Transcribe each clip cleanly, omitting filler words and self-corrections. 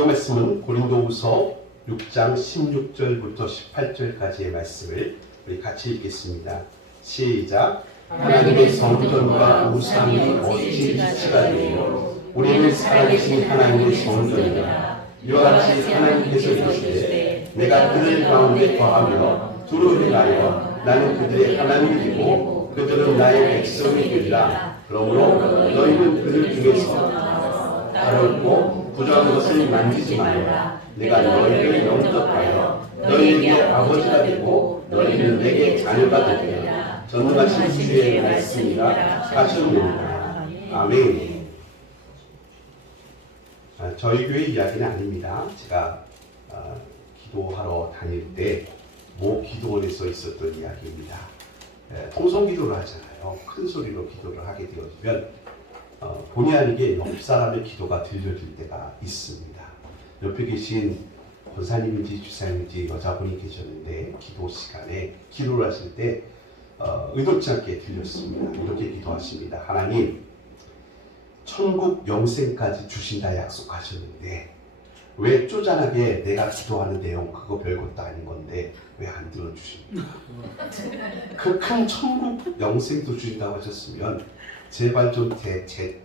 성경 말씀은 고린도후서 6장 16절부터 18절까지의 말씀을 우리 같이 읽겠습니다. 시작. 하나님의 성전과 우상이 어찌 이치가 되며 우리는 살아계신 하나님의 성전이라. 이와 같이 하나님께서 이르시되 내가 그들 가운데 거하며 두루 행하여 나는 그들의 하나님이 되고 그들은 나의 백성이 되리라. 그러므로 너희는 그들 중에서 다르고 부정한 것을 만지지 말라. 내가 너희를 영접하여 너희에게 아버지가 되고 너희는 내게 자녀가 되리라. 전능하신 주의 말씀이라 하셨느니라. 아멘. 저희 교회 이야기는 아닙니다. 제가 기도하러 다닐 때 모 기도원에서 있었던 이야기입니다. 통성 기도를 하잖아요. 큰 소리로 기도를 하게 되어지면 본의 아니게 옆 사람의 기도가 들려질 때가 있습니다. 옆에 계신 권사님인지 주사님인지 여자분이 계셨는데 기도 시간에 기도를 하실 때 의도치 않게 들렸습니다. 이렇게 기도하십니다. 하나님, 천국 영생까지 주신다 약속하셨는데 왜 쪼잔하게 내가 기도하는 내용 그거 별것도 아닌 건데 왜 안 들어주십니까? 그 큰 천국 영생도 주신다고 하셨으면 제발 좀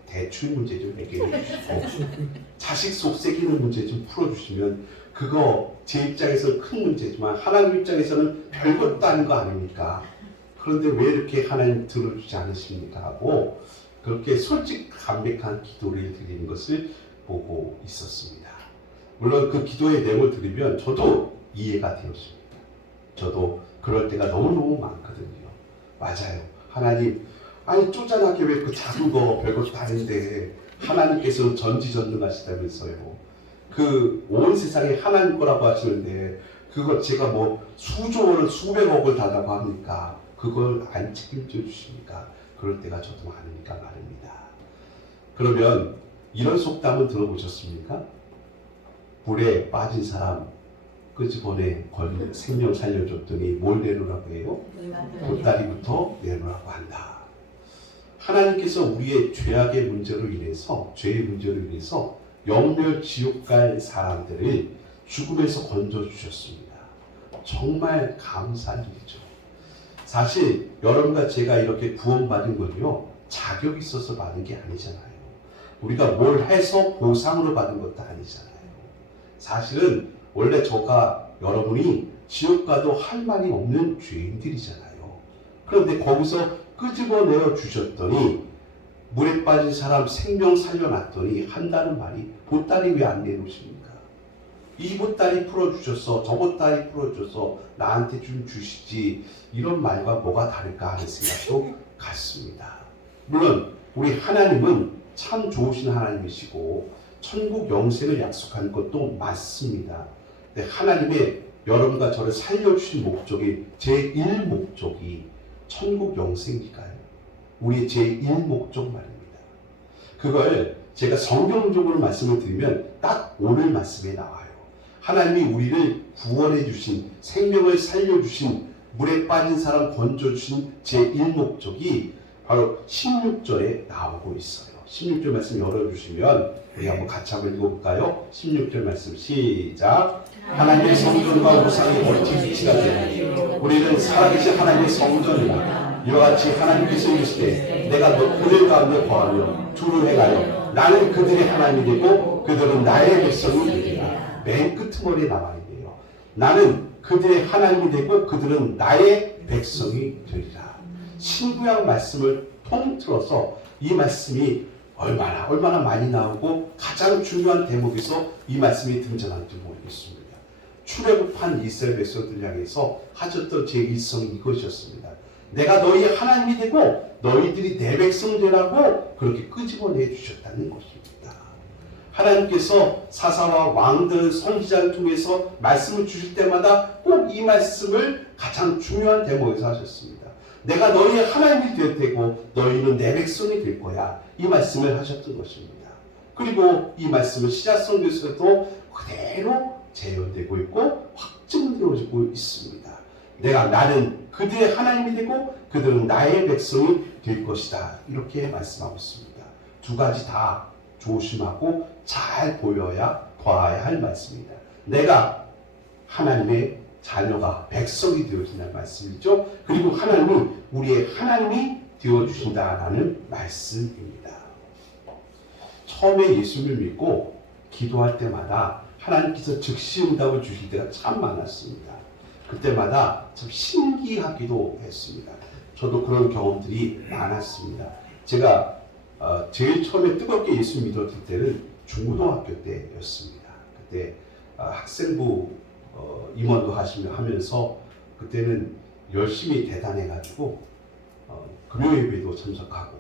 대출 문제 좀 해결해 주시고 자식 속삭이는 문제 좀 풀어주시면 그거 제 입장에서는 큰 문제지만 하나님 입장에서는 별것도 아닌 거 아닙니까? 그런데 왜 이렇게 하나님 들어주지 않으십니까? 하고 그렇게 솔직 담백한 기도를 드리는 것을 보고 있었습니다. 물론 그 기도의 내용을 들으면 저도 이해가 되었습니다. 저도 그럴 때가 너무너무 많거든요. 맞아요. 하나님, 아니 쪼잔하게 왜 그 작은 거 별것도 아닌데 하나님께서 전지전능하시다면서요. 그 온 세상에 하나님 거라고 하시는데 그거 제가 뭐 수조 원을 수백억을 달라고 합니까? 그걸 안 책임져 주십니까? 그럴 때가 저도 많으니까 말입니다. 그러면 이런 속담은 들어보셨습니까? 불에 빠진 사람 끄집어내 생명 살려줬더니 뭘 내놓으라고 해요? 보따리부터 내놓으라고 한다. 하나님께서 우리의 죄악의 문제로 인해서 죄의 문제로 인해서 영멸 지옥 갈 사람들을 죽음에서 건져주셨습니다. 정말 감사한 일이죠. 사실 여러분과 제가 이렇게 구원받은 건요 자격이 있어서 받은 게 아니잖아요. 우리가 뭘 해서 보상으로 받은 것도 아니잖아요. 사실은 원래 저가 여러분이 지옥 가도 할 말이 없는 죄인들이잖아요. 그런데 거기서 끄집어내어 주셨더니 물에 빠진 사람 생명 살려놨더니 한다는 말이 보따리 왜 안 내놓으십니까? 이 보따리 풀어주셔서 저 보따리 풀어줘서 나한테 좀 주시지 이런 말과 뭐가 다를까 하는 생각도 같습니다. 물론 우리 하나님은 참 좋으신 하나님이시고 천국 영생을 약속한 것도 맞습니다. 근데 하나님의 여러분과 저를 살려주신 목적이 제1목적이 천국 영생이니까요. 우리의 제1목적 말입니다. 그걸 제가 성경적으로 말씀을 드리면 딱 오늘 말씀에 나와요. 하나님이 우리를 구원해 주신 생명을 살려주신 물에 빠진 사람 건져주신 제1목적이 바로 16절에 나오고 있어요. 16절 말씀 열어주시면 우리 한번 같이 한번 읽어볼까요? 16절 말씀 시작. 하나님의 성전과 우상이 어찌 이치가 되며 우리는 살아계신 하나님의 성전이라. 이와 같이 하나님께서 이르시되 내가 그들 가운데 거하며 두루 행하여 나는 그들의 하나님이 되고 그들은 나의 백성이 되리라. 맨 끝머리에 나와 있네요. 나는 그들의 하나님이 되고 그들은 나의 백성이 되리라. 신구약 말씀을 통틀어서 이 말씀이 얼마나 많이 나오고 가장 중요한 대목에서 이 말씀이 등장하는지 모르겠습니다. 출애굽한 이스라엘 백성들 향해서 하셨던 제1성이 이것이었습니다. 내가 너희 하나님이 되고 너희들이 내 백성 되라고 그렇게 끄집어내 주셨다는 것입니다. 하나님께서 사사와 왕들 선지자를 통해서 말씀을 주실 때마다 꼭 이 말씀을 가장 중요한 대목에서 하셨습니다. 내가 너희의 하나님이 될 테고 너희는 내 백성이 될 거야. 이 말씀을 하셨던 것입니다. 그리고 이 말씀은 시작성경에서도 그대로 재현되고 있고 확증되어지고 있습니다. 나는 그들의 하나님이 되고 그들은 나의 백성이 될 것이다. 이렇게 말씀하고 있습니다. 두 가지 다 조심하고 잘 보여야 더해야 할 말씀입니다. 내가 하나님의 자녀가 백성이 되어진다는 말씀이죠. 그리고 하나님이 우리의 하나님이 되어주신다라는 말씀입니다. 처음에 예수를 믿고 기도할 때마다 하나님께서 즉시 응답을 주실 때가 참 많았습니다. 그때마다 참 신기하기도 했습니다. 저도 그런 경험들이 많았습니다. 제가 제일 처음에 뜨겁게 예수 믿었을 때는 중고등학교 때였습니다. 그때 학생부 임원도 하면서 그때는 열심히 대단해가지고 금요 예배도 참석하고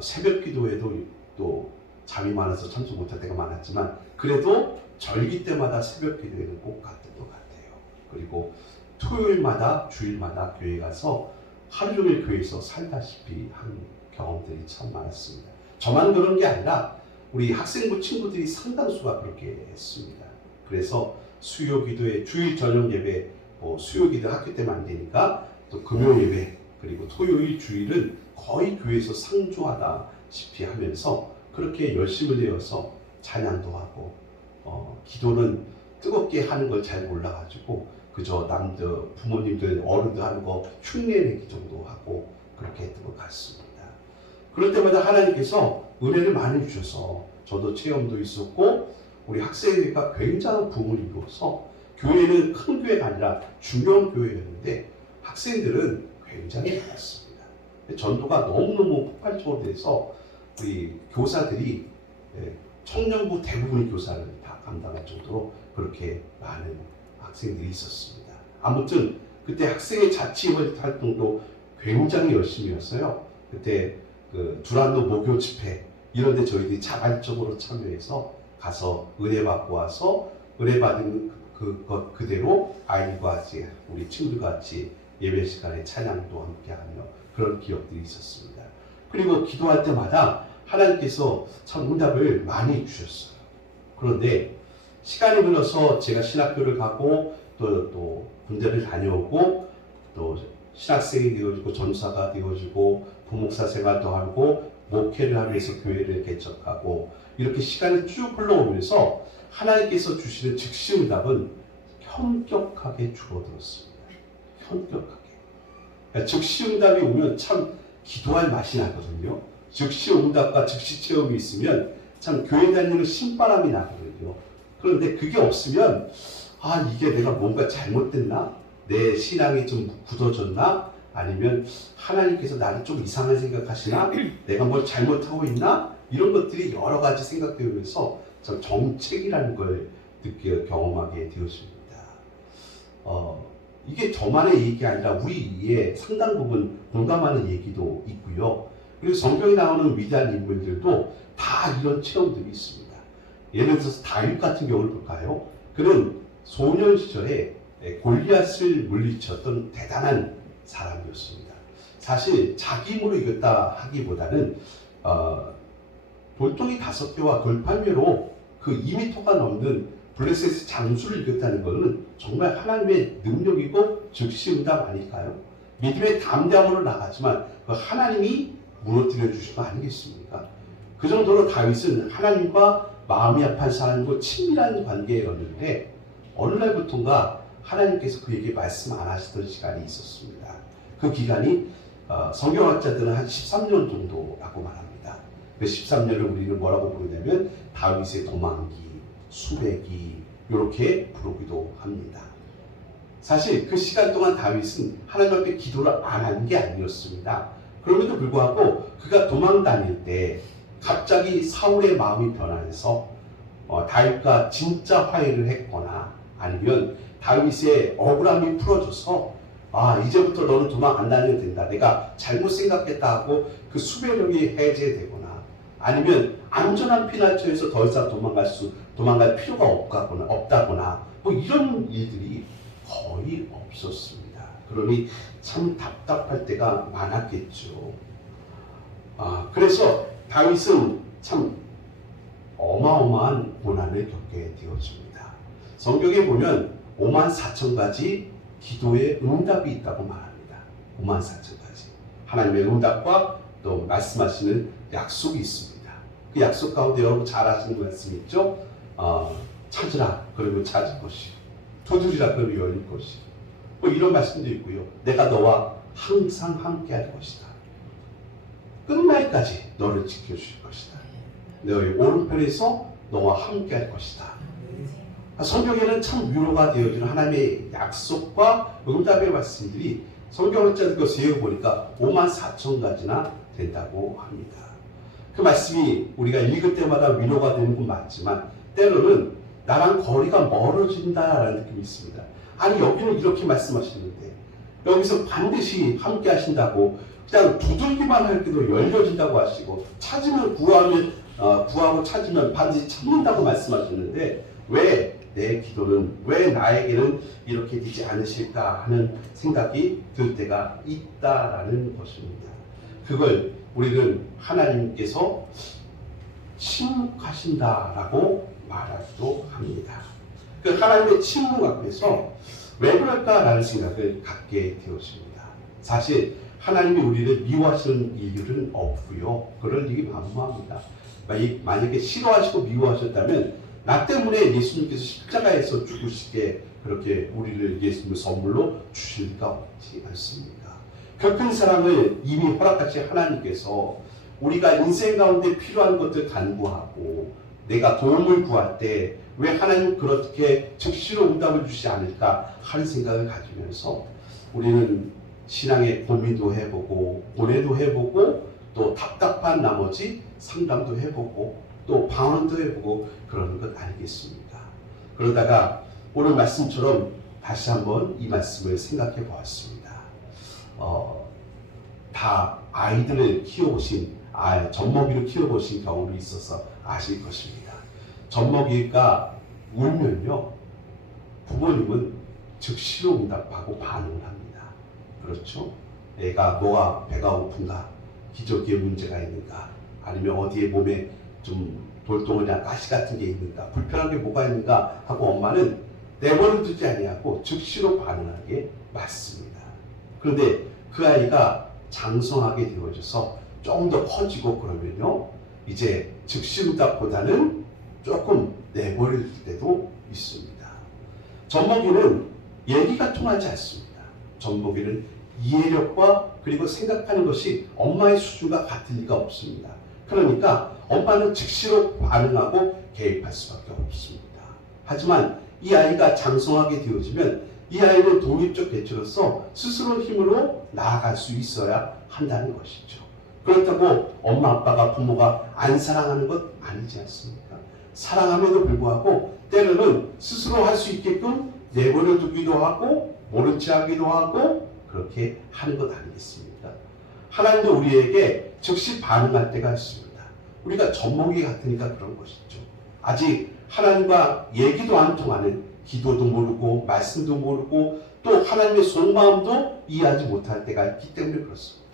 새벽 기도에도 또 잠이 많아서 참석 못할 때가 많았지만 그래도 절기 때마다 새벽 기도에는 꼭 갔던 것 같아요. 그리고 토요일마다 주일마다 교회 가서 하루 종일 교회에서 살다시피 한 경험들이 참 많았습니다. 저만 그런 게 아니라 우리 학생부 친구들이 상당수가 그렇게 했습니다. 그래서 수요 기도에 주일 저녁 예배, 수요 기도 학교 때문에 안 되니까 또 금요 예배 그리고 토요일 주일은 거의 교회에서 상주하다시피 하면서 그렇게 열심을 내어서 찬양도 하고 기도는 뜨겁게 하는 걸 잘 몰라가지고 그저 남들 부모님들 어른들 하는 거 흉내내기 정도 하고 그렇게 했던 것 같습니다. 그럴 때마다 하나님께서 은혜를 많이 주셔서 저도 체험도 있었고 우리 학생회가 굉장한 부흥을 이루어서 교회는 큰 교회가 아니라 중형 교회였는데 학생들은 굉장히 많았습니다. 전도가 너무너무 폭발적으로 돼서 우리 교사들이 청년부 대부분의 교사를 다 감당할 정도로 그렇게 많은 학생들이 있었습니다. 아무튼 그때 학생의 자치 활동도 굉장히 열심히 했어요. 그때 그 두란노 모교 집회 이런 데 저희들이 자발적으로 참여해서 가서 은혜 받고 와서 은혜 받은 그것 그대로 아이들과 같이 우리 친구들과 같이 예배 시간에 찬양도 함께하며 그런 기억들이 있었습니다. 그리고 기도할 때마다 하나님께서 참 응답을 많이 주셨어요. 그런데 시간이 흘러서 제가 신학교를 가고 또 군대를 다녀오고 또 신학생이 되어지고 전사가 되어지고 부목사 생활도 하고 목회를 하면서 교회를 개척하고 이렇게 시간이 쭉 흘러오면서 하나님께서 주시는 즉시 응답은 현격하게 줄어들었습니다. 현격하게. 그러니까 즉시 응답이 오면 참 기도할 맛이 나거든요. 즉시 응답과 즉시 체험이 있으면 참 교회 다니는 신바람이 나거든요. 그런데 그게 없으면 이게 내가 뭔가 잘못됐나? 내 신앙이 좀 굳어졌나? 아니면 하나님께서 나를 좀 이상하게 생각하시나? 내가 뭘 잘못하고 있나? 이런 것들이 여러 가지 생각되면서 참 정책이라는 걸 경험하게 되었습니다. 이게 저만의 얘기 아니라 우리의 상당 부분 공감하는 얘기도 있고요. 그리고 성경에 나오는 위대한 인물들도 다 이런 체험들이 있습니다. 예를 들어서 다윗 같은 경우를 볼까요? 그는 소년 시절에 골리앗을 물리쳤던 대단한 사람이었습니다. 사실 자기 힘으로 이겼다 하기보다는 돌덩이 5개와 돌팔매로 그 2m가 넘는 블레셋의 장수를 이겼다는 것은 정말 하나님의 능력이고 즉시 응답 아닐까요? 믿음의 담대함으로 나가지만 그 하나님이 무너뜨려 주신 거 아니겠습니까? 그 정도로 다윗은 하나님과 마음이 합한 사람이고 친밀한 관계였는데 어느 날부터인가 하나님께서 그에게 말씀 안 하시던 시간이 있었습니다. 그 기간이 성경학자들은 한 13년 정도라고 말합니다. 그 13년을 우리는 뭐라고 부르냐면 다윗의 도망기, 수배기 이렇게 부르기도 합니다. 사실 그 시간 동안 다윗은 하나님 앞에 기도를 안 한 게 아니었습니다. 그럼에도 불구하고 그가 도망 다닐 때 갑자기 사울의 마음이 변해서 다윗과 진짜 화해를 했거나 아니면 다윗의 억울함이 풀어져서 이제부터 너는 도망 안 다녀도 된다. 내가 잘못 생각했다 하고 그 수배령이 해제되거나 아니면 안전한 피난처에서 더 이상 도망갈 필요가 없다거나 뭐 이런 일들이 거의 없었습니다. 그러니 참 답답할 때가 많았겠죠. 그래서 다윗은 참 어마어마한 고난을 겪게 되어집니다. 성경에 보면 54,000가지 기도의 응답이 있다고 말합니다. 54,000가지. 하나님의 응답과 또 말씀하시는 약속이 있습니다. 그 약속 가운데 여러분 잘 아시는 말씀 있죠? 찾으라 그러면 찾을 것이요 두드리라 그러면 열릴 것이요 뭐 이런 말씀도 있고요. 내가 너와 항상 함께 할 것이다. 끝날까지 너를 지켜줄 것이다. 너의 오른편에서 너와 함께 할 것이다. 성경에는 참 위로가 되어주는 하나님의 약속과 응답의 말씀들이 성경을 짜고 세어보니까 54,000가지나 된다고 합니다. 그 말씀이 우리가 읽을 때마다 위로가 되는 건 맞지만 때로는 나랑 거리가 멀어진다라는 느낌이 있습니다. 아니 여기는 이렇게 말씀하시는데 여기서 반드시 함께 하신다고 그냥 두들기만 할 때도 열려진다고 하시고 찾으면 구하고 찾으면 반드시 찾는다고 말씀하셨는데 왜 내 기도는 왜 나에게는 이렇게 되지 않으실까 하는 생각이 들 때가 있다라는 것입니다. 그걸 우리는 하나님께서 침묵하신다라고 말하기도 합니다. 그 하나님의 침묵 앞에서 왜 그럴까라는 생각을 갖게 되었습니다. 사실 하나님이 우리를 미워하시는 이유는 없고요. 그럴 일이 만무합니다. 만약에 싫어하시고 미워하셨다면 나 때문에 예수님께서 십자가에서 죽으시게 그렇게 우리를 예수님의 선물로 주실 리가 없지 않습니까? 그 큰 사랑을 이미 허락하신 하나님께서 우리가 인생 가운데 필요한 것들 간구하고 내가 도움을 구할 때 왜 하나님 그렇게 즉시로 응답을 주시지 않을까 하는 생각을 가지면서 우리는 신앙의 고민도 해보고 고뇌도 해보고 또 답답한 나머지 상담도 해보고 또 방언도 해보고 그러는 것 아니겠습니까? 그러다가 오늘 말씀처럼 다시 한번 이 말씀을 생각해 보았습니다. 다 아이들을 키워보신 젖먹이를 키워보신 경험이 있어서 아실 것입니다. 젖먹이가 울면요 부모님은 즉시로 응답하고 반응을 합니다. 그렇죠? 애가 너가 배가 고픈가? 기저귀에 문제가 있는가? 아니면 어디에 몸에 좀 돌덩어리나 가시 같은 게 있는가? 불편한 게 뭐가 있는가? 하고 엄마는 내버려 두지 아니하고 즉시로 반응하는 게 맞습니다. 그런데 그 아이가 장성하게 되어져서 조금 더 커지고 그러면요 이제 즉시 응답보다는 조금 내버려 둘 때도 있습니다. 젖먹이는 얘기가 통하지 않습니다. 젖먹이는 이해력과 그리고 생각하는 것이 엄마의 수준과 같을 리가 없습니다. 그러니까 엄마는 즉시로 반응하고 개입할 수밖에 없습니다. 하지만 이 아이가 장성하게 되어지면 이 아이는 독립적 개체로서 스스로 힘으로 나아갈 수 있어야 한다는 것이죠. 그렇다고 엄마 아빠가 부모가 안 사랑하는 것 아니지 않습니까? 사랑함에도 불구하고 때로는 스스로 할 수 있게끔 내버려 두기도 하고 모른 체 하기도 하고 그렇게 하는 것 아니겠습니까? 하나님도 우리에게 즉시 반응할 때가 있습니다. 우리가 젖먹이 같으니까 그런 것이죠. 아직 하나님과 얘기도 안 통하는 기도도 모르고 말씀도 모르고 또 하나님의 속마음도 이해하지 못할 때가 있기 때문에 그렇습니다.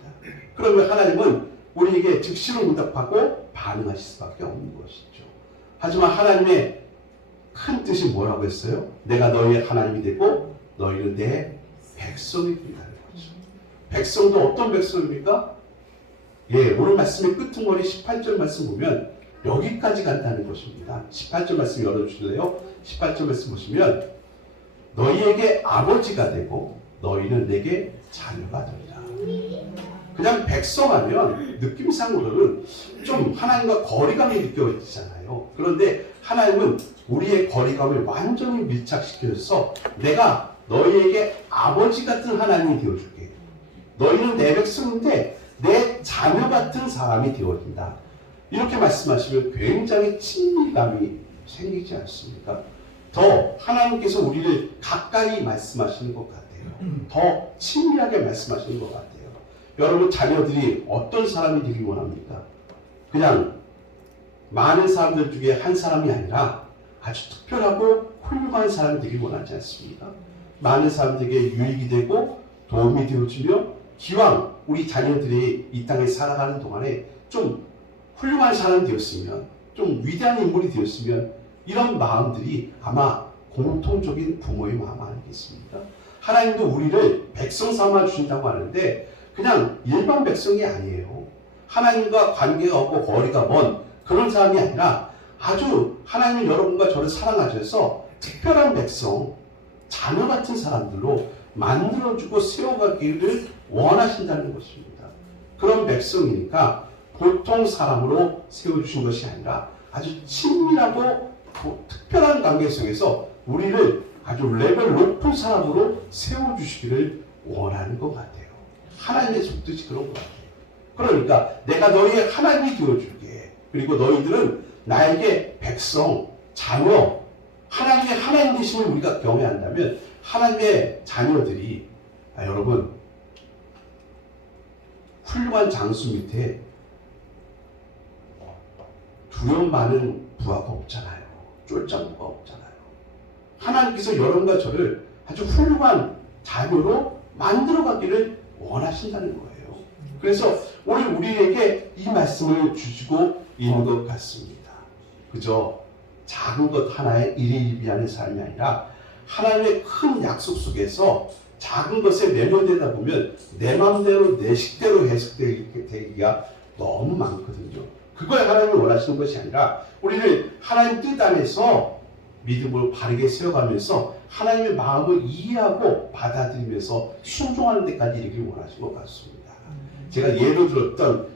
그러면 하나님은 우리에게 즉시로 응답하고 반응하실 수밖에 없는 것이죠. 하지만 하나님의 큰 뜻이 뭐라고 했어요? 내가 너희의 하나님이 되고 너희는 내 백성이 된다는 거죠. 백성도 어떤 백성입니까? 오늘 말씀의 끄트머리 18절 말씀 보면 여기까지 간다는 것입니다. 18절 말씀 열어주실래요? 18절 말씀 보시면 너희에게 아버지가 되고 너희는 내게 자녀가 되리라. 그냥 백성하면 느낌상으로는 좀 하나님과 거리감이 느껴지잖아요. 그런데 하나님은 우리의 거리감을 완전히 밀착시켜서 내가 너희에게 아버지 같은 하나님이 되어줄게. 너희는 내 백성인데 내 자녀 같은 사람이 되어진다. 이렇게 말씀하시면 굉장히 친밀감이 생기지 않습니까? 더 하나님께서 우리를 가까이 말씀하시는 것 같아요. 더 친밀하게 말씀하시는 것 같아요. 여러분 자녀들이 어떤 사람이 되길 원합니까? 그냥 많은 사람들 중에 한 사람이 아니라 아주 특별하고 훌륭한 사람이 되길 원하지 않습니까? 많은 사람들에게 유익이 되고 도움이 되어주며 기왕 우리 자녀들이 이 땅에 살아가는 동안에 좀 훌륭한 사람이 되었으면 좀 위대한 인물이 되었으면 이런 마음들이 아마 공통적인 부모의 마음 아니겠습니까? 하나님도 우리를 백성 삼아 주신다고 하는데 그냥 일반 백성이 아니에요. 하나님과 관계가 없고 거리가 먼 그런 사람이 아니라 아주 하나님은 여러분과 저를 사랑하셔서 특별한 백성, 자녀 같은 사람들로 만들어주고 세워가기를 원하신다는 것입니다. 그런 백성이니까 보통 사람으로 세워주신 것이 아니라 아주 친밀하고 특별한 관계 속에서 우리를 아주 레벨 높은 사람으로 세워주시기를 원하는 것 같아요. 하나님의 속뜻이 그런 것 같아요. 그러니까 내가 너희의 하나님이 되어줄게. 그리고 너희들은 나에게 백성, 자녀, 하나님의 하나님 되심을 우리가 경외한다면 하나님의 자녀들이 여러분 훌륭한 장수 밑에 두려움 많은 부하가 없잖아요. 쫄짱부가 없잖아요. 하나님께서 여러분과 저를 아주 훌륭한 자녀로 만들어가기를 원하신다는 거예요. 그래서 오늘 우리에게 이 말씀을 주시고 있는 것 같습니다. 그저 작은 것 하나에 일희일비하는 삶이 아니라 하나님의 큰 약속 속에서 작은 것에 매몰되다 보면 내 마음대로 내 식대로 해석되기가 너무 많거든요. 그걸 하나님이 원하시는 것이 아니라 우리를 하나님 뜻 안에서 믿음으로 바르게 세워가면서 하나님의 마음을 이해하고 받아들이면서 순종하는 데까지 이르기를 원하시는 것 같습니다. 제가 예로 들었던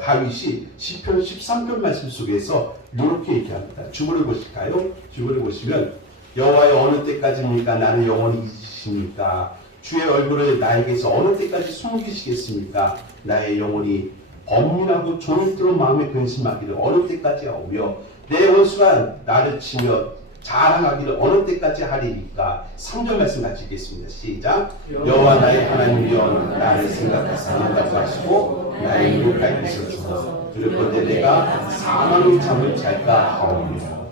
다윗이 시편 13편 말씀 속에서 이렇게 얘기합니다. 주문을 보실까요? 주문을 보시면 여호와여 어느 때까지입니까? 나는 영원히 잊으십니까? 주의 얼굴을 나에게서 어느 때까지 숨기시겠습니까? 나의 영혼이 범민하고 종일토록 마음에 근심하기를 어느 때까지 하오며 내 원수가 나를 치며 자랑하기를 어느 때까지 하리이까? 3절 말씀 같이 읽겠습니다. 시작. 여호와 나의 하나님이여 나를 생각하사 한다고 하시고 나의 눈을 밝히셔 주소서. 두렵건대 내가 사망의 잠을 잘까 하오며.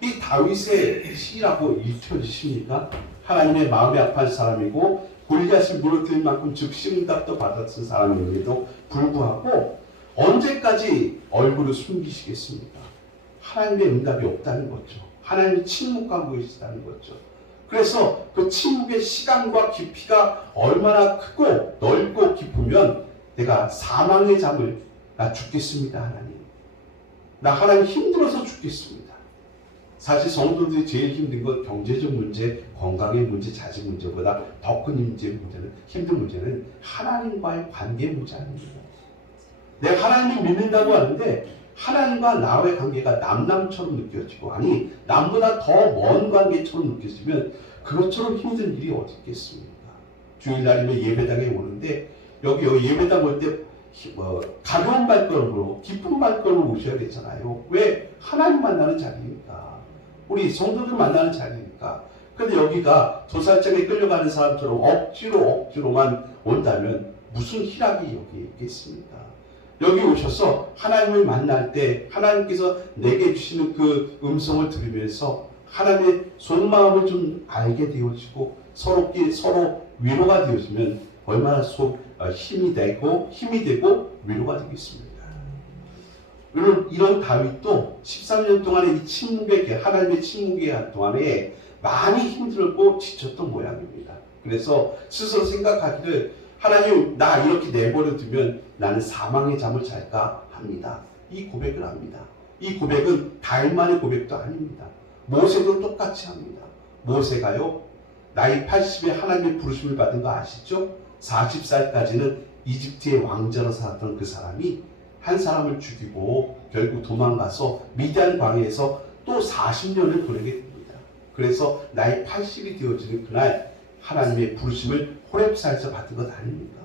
이 다윗의 시라고 읽혀지십니까? 하나님의 마음에 아픈 사람이고 골리앗을 무너뜨릴 만큼 즉시 응답도 받았던 사람임에도 불구하고 언제까지 얼굴을 숨기시겠습니까? 하나님의 응답이 없다는 거죠. 하나님이 침묵하고 계시다는 거죠. 그래서 그 침묵의 시간과 깊이가 얼마나 크고 넓고 깊으면 내가 사망의 잠을 나 죽겠습니다 하나님. 나 하나님 힘들어서 죽겠습니다. 사실 성도들이 제일 힘든 건 경제적 문제, 건강의 문제, 자식 문제보다 더 큰 힘든 문제는 하나님과의 관계 문제 아닙니다. 내가 하나님을 믿는다고 하는데 하나님과 나의 관계가 남남처럼 느껴지고 아니 남보다 더 먼 관계처럼 느껴지면 그것처럼 힘든 일이 어디 있겠습니까? 주일날이면 예배당에 오는데 여기 예배당 올 때 가벼운 발걸음으로 기쁜 발걸음으로 오셔야 되잖아요. 왜? 하나님 만나는 자리니까. 우리 성도들 만나는 자리니까. 근데 여기가 도살장에 끌려가는 사람처럼 억지로만 온다면 무슨 희락이 여기 있겠습니까? 여기 오셔서 하나님을 만날 때 하나님께서 내게 주시는 그 음성을 들으면서 하나님의 속마음을 좀 알게 되어지고 서로 위로가 되어지면 얼마나 힘이 되고 위로가 되겠습니까? 이런 다윗도 13년 동안의 이 침묵의 하나님의 침묵의 동안에 많이 힘들고 지쳤던 모양입니다. 그래서 스스로 생각하기를 하나님 나 이렇게 내버려 두면 나는 사망의 잠을 잘까 합니다. 이 고백을 합니다. 이 고백은 다윗만의 고백도 아닙니다. 모세도 똑같이 합니다. 모세가요 나이 80에 하나님의 부르심을 받은 거 아시죠? 40살까지는 이집트의 왕자로 살았던 그 사람이 한 사람을 죽이고 결국 도망가서 미디안 광야에서 또 40년을 보내게 됩니다. 그래서 나이 80이 되어지는 그날 하나님의 부르심을 호렙산에서 받은 것 아닙니까?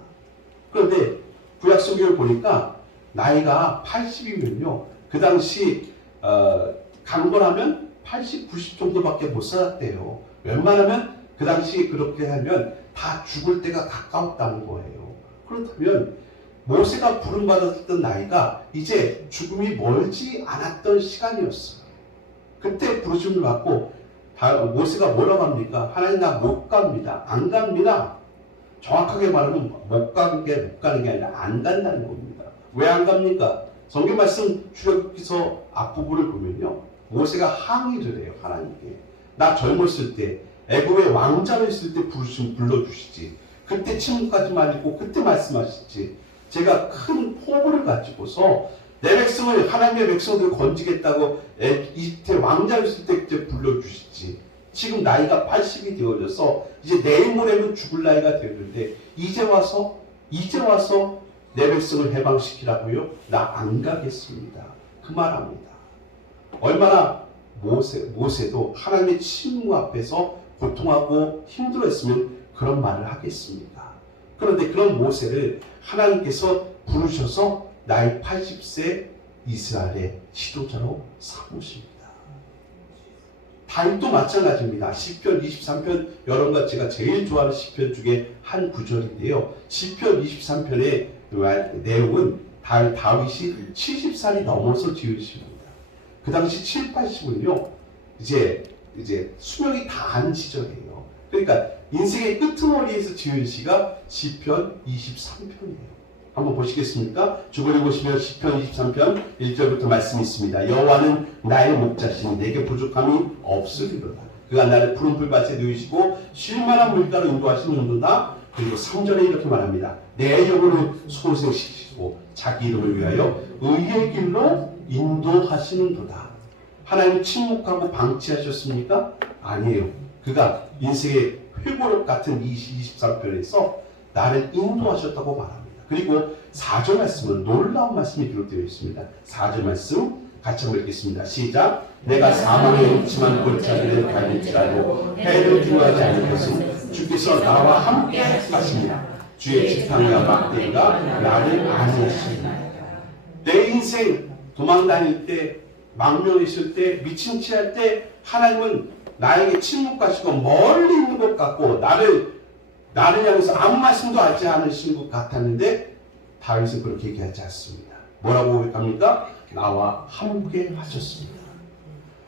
그런데 구약 성경을 보니까 나이가 80이면요 그 당시 강건하면 80, 90 정도밖에 못 살았대요. 웬만하면 그 당시 그렇게 하면 다 죽을 때가 가까웠다는 거예요. 그렇다면 모세가 부름받았던 나이가 이제 죽음이 멀지 않았던 시간이었어요. 그때 부르심을 받고 모세가 뭐라고 합니까? 하나님 나 못 갑니다. 안 갑니다. 정확하게 말하면 못 가는 게 아니라 안 간다는 겁니다. 왜 안 갑니까? 성경 말씀 출애굽기서 앞부분을 보면요. 모세가 항의를 해요. 하나님께. 나 젊었을 때 애굽의 왕자로 있을 때 부르시면 불러주시지. 그때 침묵하지 말고 그때 말씀하시지. 제가 큰 포부를 가지고서 내 백성을 하나님의 백성들을 건지겠다고 이집트 왕자였을 때 그때 불러주시지. 지금 나이가 80이 되어져서 이제 내일 모레면 죽을 나이가 되는데 이제 와서 내 백성을 해방시키라고요? 나 안 가겠습니다. 그 말합니다. 얼마나 모세도 하나님의 침묵 앞에서 고통하고 힘들었으면 그런 말을 하겠습니까? 그런데 그런 모세를 하나님께서 부르셔서 나이 80세 이스라엘의 지도자로 삼으십니다. 다윗도 마찬가지입니다. 시편 23편, 여러분과 제가 제일 좋아하는 시편 중에 한 구절인데요. 시편 23편의 내용은 다윗이 70살이 넘어서 지으십니다. 그 당시 7, 80은요, 이제 수명이 다한 시절이에요. 그러니까 인생의 끄트머리에서 지은 시가 시편 23편이에요. 한번 보시겠습니까? 주거리 보시면 시편 23편 1절부터 말씀이 있습니다. 여호와는 나의 목자시니 내게 부족함이 없으리로다. 그가 나를 푸른 풀밭에 누이시고 쉴만한 물가로 인도하시는도다. 그리고 3절에 이렇게 말합니다. 내 영혼을 소생시키시고 자기 이름을 위하여 의의 길로 인도하시는도다. 하나님 침묵하고 방치하셨습니까? 아니에요. 그가 인생의 회고록 같은 23편에서 나를 인도하셨다고 말합니다. 그리고 4절 말씀은 놀라운 말씀이 기록되어 있습니다. 4절 말씀 같이 한번 읽겠습니다. 시작. 내가 사망의 음침한 골짜기를 달릴지라도 해를 두려워하지 않을 것은 주께서 나와 함께 하십니다. 주의 지팡이와 막대기가 나를 안위하십니다. 내 인생 도망다닐 때, 망명했을 때, 미친 채 할 때 하나님은 나에게 침묵하시고 멀리 있는 것 같고 나를 향해서 아무 말씀도 하지 않으신 것 같았는데 다윗은 그렇게 얘기하지 않습니다. 뭐라고 고백합니까? 나와 함께 하셨습니다.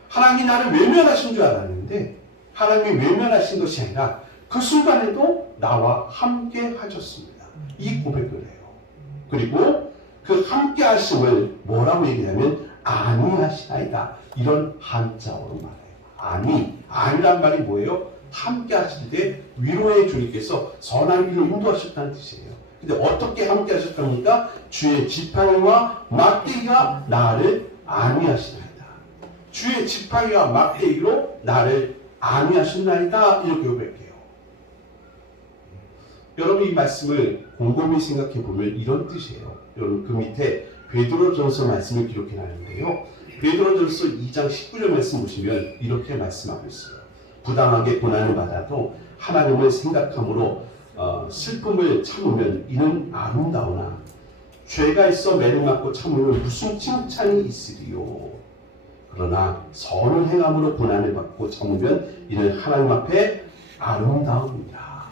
하나님이 나를 외면하신 줄 알았는데 하나님이 외면하신 것이 아니라 그 순간에도 나와 함께 하셨습니다. 이 고백을 해요. 그리고 그 함께 하심을 뭐라고 얘기하면 아니하시나이다. 이런 한자어로 말해요. 아니란 말이 뭐예요? 함께 하실 때 위로의 주님께서 선한 길로 인도하셨다는 뜻이에요. 근데 어떻게 함께 하셨답니까? 주의 지팡이와 막대기가 나를 안위하시나이다. 주의 지팡이와 막대기로 나를 안위하셨나이다. 이렇게 고백해요. 여러분 이 말씀을 곰곰이 생각해 보면 이런 뜻이에요. 여러분 그 밑에 베드로전서 말씀을 기록해 놨는데요. 베드로전서 2장 19절 말씀 보시면 이렇게 말씀하고 있어요. 부당하게 고난을 받아도 하나님을 생각함으로 슬픔을 참으면 이는 아름다우나 죄가 있어 매를 맞고 참으면 무슨 칭찬이 있으리요. 그러나 선을 행함으로 고난을 받고 참으면 이는 하나님 앞에 아름다움이라.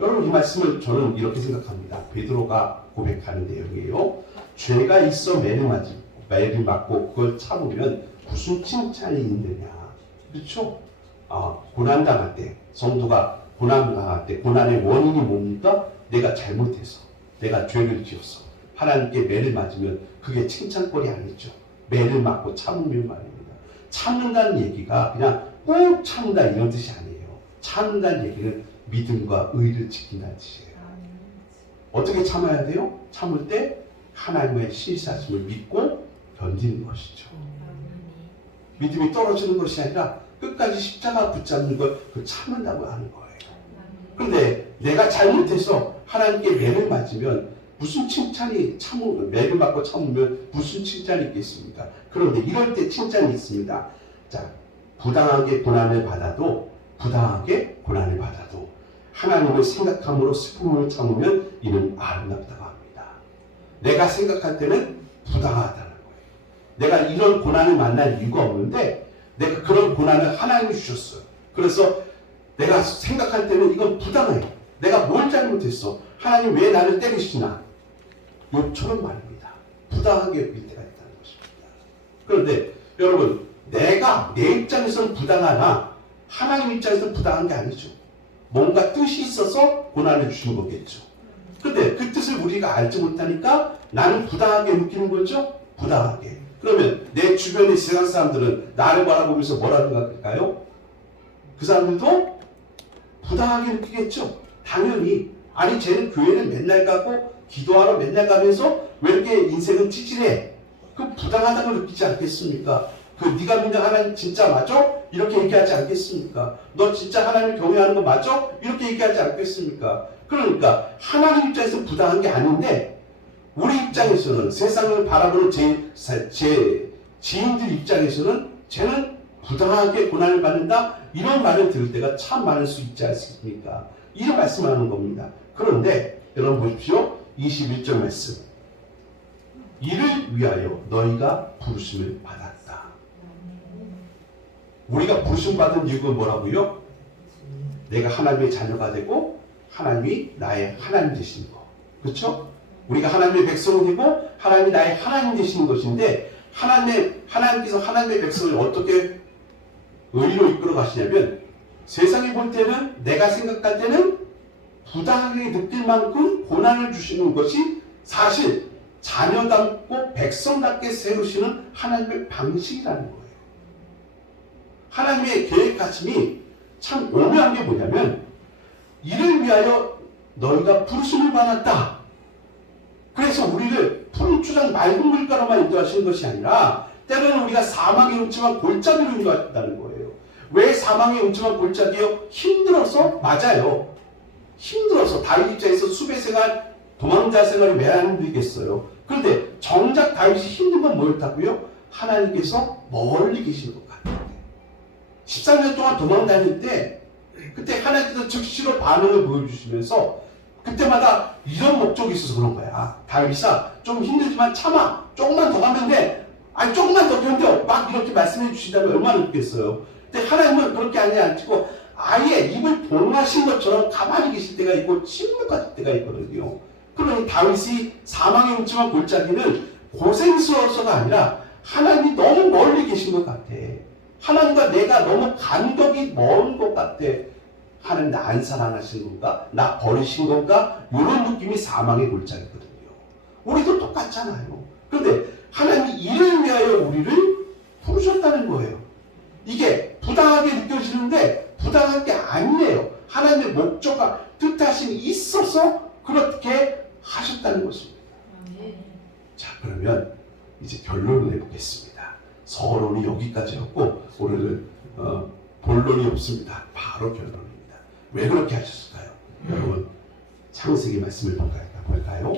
여러분 이 말씀을 저는 이렇게 생각합니다. 베드로가 고백하는 내용이에요. 죄가 있어 매를 맞고 그걸 참으면 무슨 칭찬이 있느냐. 그렇죠? 고난당할 때, 성도가 고난당할 때 고난의 원인이 뭡니까? 내가 잘못해서, 내가 죄를 지어서 하나님께 매를 맞으면 그게 칭찬거리 아니죠. 매를 맞고 참으면 말입니다. 참는다는 얘기가 그냥 꼭 참는다 이런 뜻이 아니에요. 참는다는 얘기는 믿음과 의를 지킨다는 뜻이에요. 어떻게 참아야 돼요? 참을 때 하나님의 신실하심을 믿고 견디는 것이죠. 믿음이 떨어지는 것이 아니라 끝까지 십자가 붙잡는 걸 참는다고 하는 거예요. 그런데 내가 잘못해서 하나님께 매를 맞으면 무슨 칭찬이 매를 맞고 참으면 무슨 칭찬이 있겠습니까? 그런데 이럴 때 칭찬이 있습니다. 자, 부당하게 고난을 받아도 하나님을 생각함으로 슬픔을 참으면 이는 아름답다고 합니다. 내가 생각할 때는 부당하다는 거예요. 내가 이런 고난을 만날 이유가 없는데 내가 그런 고난을 하나님이 주셨어요. 그래서 내가 생각할 때는 이건 부당해요. 내가 뭘 잘못했어? 하나님 왜 나를 때리시나? 욕처럼 말입니다. 부당하게 여길 때가 있다는 것입니다. 그런데 여러분 내가 내 입장에서는 부당하나 하나님 입장에서는 부당한 게 아니죠. 뭔가 뜻이 있어서 고난을 주신 거겠죠. 그런데 그 뜻을 우리가 알지 못하니까 나는 부당하게 느끼는 거죠. 부당하게. 그러면 내 주변의 세상 사람들은 나를 바라보면서 뭐라 생각할까요? 그 사람들도 부당하게 느끼겠죠. 당연히. 아니 쟤는 교회는 맨날 가고 기도하러 맨날 가면서 왜 이렇게 인생은 찌질해? 그 부당하다고 느끼지 않겠습니까? 그 네가 믿는 하나님 진짜 맞아? 이렇게 얘기하지 않겠습니까? 너 진짜 하나님을 경외하는 거 맞아? 이렇게 얘기하지 않겠습니까? 그러니까 하나님 입장에서 부당한 게 아닌데 우리 입장에서는 세상을 바라보는 제 지인들 입장에서는 쟤는 부당하게 고난을 받는다 이런 말을 들을 때가 참 많을 수 있지 않습니까? 이런 말씀하는 겁니다. 그런데 여러분 보십시오. 21절 말씀. 이를 위하여 너희가 부르심을 받았다. 우리가 부르심 받은 이유가 뭐라고요? 내가 하나님의 자녀가 되고 하나님이 나의 하나님 되시는 거. 그렇죠? 우리가 하나님의 백성이 되고 하나님이 나의 하나님 되시는 것인데 하나님께서 하나님의 백성을 어떻게 의로 이끌어 가시냐면 세상이 볼 때는 내가 생각할 때는 부당하게 느낄 만큼 고난을 주시는 것이 사실 자녀답고 백성답게 세우시는 하나님의 방식이라는 거예요. 하나님의 계획하심이 참 오묘한 게 뭐냐면 이를 위하여 너희가 부르심을 받았다. 그래서 우리를 푸른 추장 맑은 물가로만 인도하시는 것이 아니라 때로는 우리가 사망의 음침한 골짜기로 인도하신다는 거예요. 왜 사망의 음침한 골짜기요? 힘들어서? 맞아요. 힘들어서 다윗 입장에서 수배 생활, 도망자 생활이 왜 안 힘들겠어요? 그런데 정작 다윗이 힘든 건 뭐였다고요? 하나님께서 멀리 계신 것 같아요. 13년 동안 도망 다닐 때 그때 하나님께서 즉시로 반응을 보여주시면서 그때마다 이런 목적이 있어서 그런 거야. 다윗아 좀 힘들지만 참아. 조금만 더 가면 돼. 아니 조금만 더 견뎌. 막 이렇게 말씀해 주신다면 얼마나 좋겠어요. 근데 하나님은 그렇게 안 치고 아예 입을 봉하신 것처럼 가만히 계실 때가 있고 침묵할 때가 있거든요. 그러니 다윗이 사망의 음침한 골짜기는 고생스러워서가 아니라 하나님이 너무 멀리 계신 것 같아. 하나님과 내가 너무 간격이 먼 것 같아. 하나님 나 안 사랑하신 건가? 나 버리신 건가? 이런 느낌이 사망의 골짜기거든요. 우리도 똑같잖아요. 그런데 하나님이 이를 위하여 우리를 부르셨다는 거예요. 이게 부당하게 느껴지는데 부당한 게 아니에요. 하나님의 목적과 뜻하심이 있어서 그렇게 하셨다는 것입니다. 자, 그러면 이제 결론을 내보겠습니다. 서론이 여기까지였고 오늘은 본론이 없습니다. 바로 결론입니다. 왜 그렇게 하셨을까요? 여러분 창세기 말씀을 볼까요?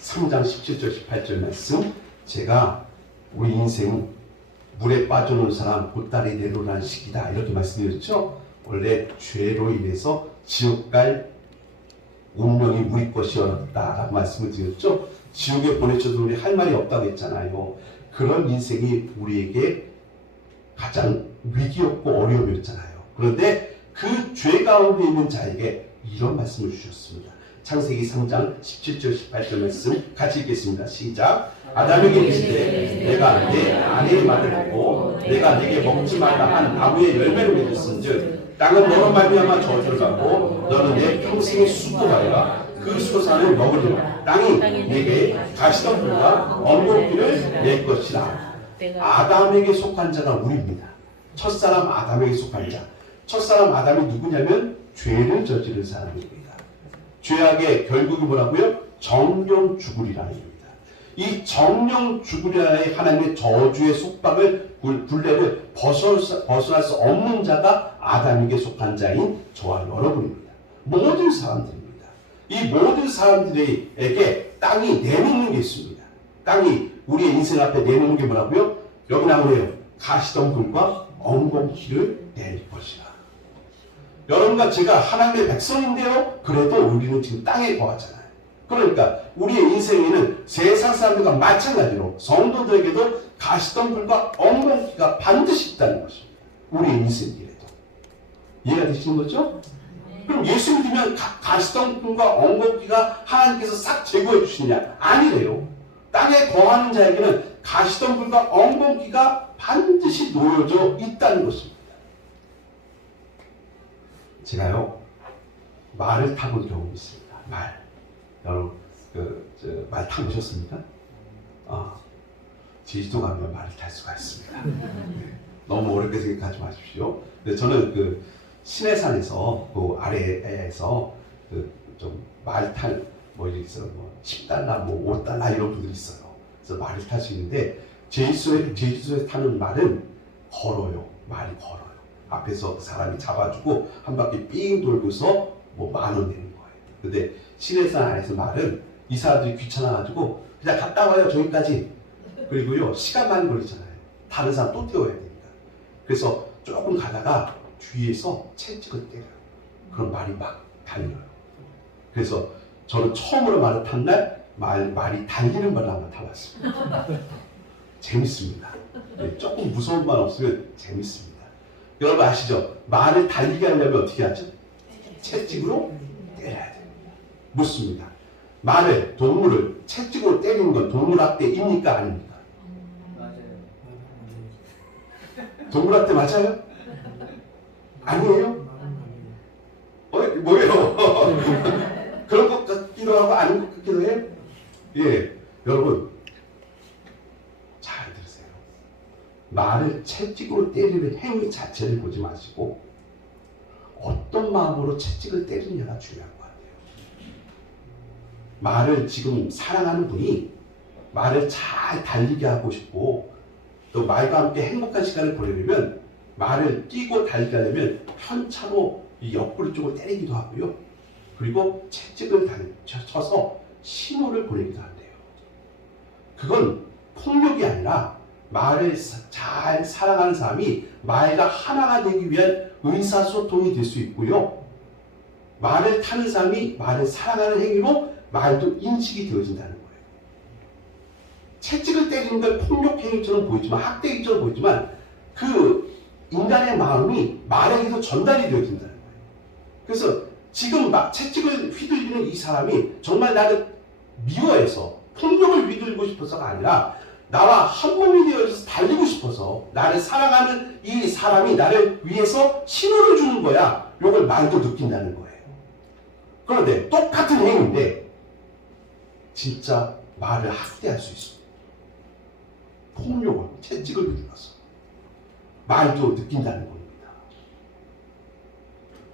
3장 17절 18절 말씀. 제가 우리 인생 물에 빠져놓은 사람 보따리 내로라는 시기다 이렇게 말씀드렸죠. 원래 죄로 인해서 지옥 갈 운명이 우리 것이었다라고 말씀을 드렸죠. 지옥에 보내셔도 우리 할 말이 없다고 했잖아요. 그런 인생이 우리에게 가장 위기였고 어려움이었잖아요. 그런데 그 죄 가운데 있는 자에게 이런 말씀을 주셨습니다. 창세기 3장 17절 18절 말씀 같이 읽겠습니다. 시작. 아담에게 이르시되 내가 내 아내의 말을 듣고 내가 네게 먹지 말라 한 나무의 열매를 맺었은즉 땅은 너로 말미암아 저주를 받고 너는 내 평생의 수고하여라 그 소산을 먹으리라. 땅이 내게 가시덤불과 엉겅퀴를 낼 것이라. 아담에게 속한 자가 우리입니다. 첫사람 아담에게 속한 자. 첫사람 아담이 누구냐면 죄를 저지른 사람입니다. 죄악의 결국이 뭐라고요? 정령 죽으리라는 겁니다. 이 정령 죽으리라의 하나님의 저주의 속박을 굴레를 벗어날 수 없는 자가 아담에게 속한 자인 저와 여러분입니다. 모든 사람들입니다. 이 모든 사람들에게 땅이 내놓는 게 있습니다. 땅이 우리의 인생 앞에 내놓는 게 뭐라고요? 여기 나오네요. 가시덤불과 엉겅퀴를 낼 것이라. 여러분과 제가 하나님의 백성인데요. 그래도 우리는 지금 땅에 거하잖아요. 그러니까 우리의 인생에는 세상 사람들과 마찬가지로 성도들에게도 가시덤불과 엉겅퀴가 반드시 있다는 것입니다. 우리의 인생길에도. 이해가 되시는 거죠? 그럼 예수 믿으면 가시덤불과 엉겅퀴가 하나님께서 싹 제거해 주시냐? 아니래요. 땅에 거하는 자에게는 가시덤불과 엉겅퀴가 반드시 놓여져 있다는 것입니다. 제가요 말을 타본 경험이 있습니다. 말. 여러분 말 타보셨습니까? 제주도 가면 말을 탈 수가 있습니다. 네. 너무 어렵게 생각하지 마십시오. 근데 저는 그 신해산에서 그 아래에서 그 좀 말 탈 뭐 이렇게 있어요. 뭐 10달러, 뭐 5달러 이런 분들이 있어요. 그래서 말을 타시는데 제주도에 타는 말은 걸어요. 말이 걸어요. 앞에서 그 사람이 잡아주고 한 바퀴 삥 돌고서 뭐 10,000원 내는 거예요. 근데 시내산 안에서 말은 이 사람들이 귀찮아가지고 그냥 갔다 와요 저기까지. 그리고요 시간 많이 걸리잖아요. 다른 사람 또 태워야 되니까. 그래서 조금 가다가 뒤에서 채찍을 때려요. 그럼 말이 막 달려요. 그래서 저는 처음으로 말을 탄 날 말이 달리는 말을 한번 타봤습니다. 재밌습니다. 네, 조금 무서운 말 없으면 재밌습니다. 여러분 아시죠? 말을 달리게 하려면 어떻게 하죠? 채찍으로 때려야 됩니다. 묻습니다. 말을, 동물을 채찍으로 때리는 건 동물학대입니까? 아닙니까? 맞아요. 동물학대 맞아요? 아니에요? 뭐예요? 그런 것 같기도 하고 아닌 것 같기도 해요? 예, 여러분 잘 들으세요. 말을 채찍으로 때리는 행위 자체를 보지 마시고 어떤 마음으로 채찍을 때리느냐가 중요한 것 같아요. 말을 지금 사랑하는 분이 말을 잘 달리게 하고 싶고 또 말과 함께 행복한 시간을 보내려면 말을 뛰고 달리게 하려면 편차로 이 옆구리 쪽을 때리기도 하고요. 그리고 채찍을 쳐서 신호를 보내기도 한대요. 그건 폭력이 아니라 말을 잘 사랑하는 사람이 말과 하나가 되기 위한 의사소통이 될 수 있고요. 말을 타는 사람이 말을 사랑하는 행위로 말도 인식이 되어진다는 거예요. 채찍을 때리는 걸 폭력 행위처럼 보이지만 학대행위처럼 보이지만 그 인간의 마음이 말에게도 전달이 되어진다는 거예요. 그래서 지금 채찍을 휘둘리는 이 사람이 정말 나를 미워해서 폭력을 휘둘리고 싶어서가 아니라 나와 한 몸이 되어져서 달리고 싶어서 나를 사랑하는 이 사람이 나를 위해서 신호를 주는 거야. 이걸 말도 느낀다는 거예요. 그런데 똑같은 행위인데 진짜 말을 학대할 수 있습니다. 폭력을, 채찍을 휘둘러서 말도 느낀다는 겁니다.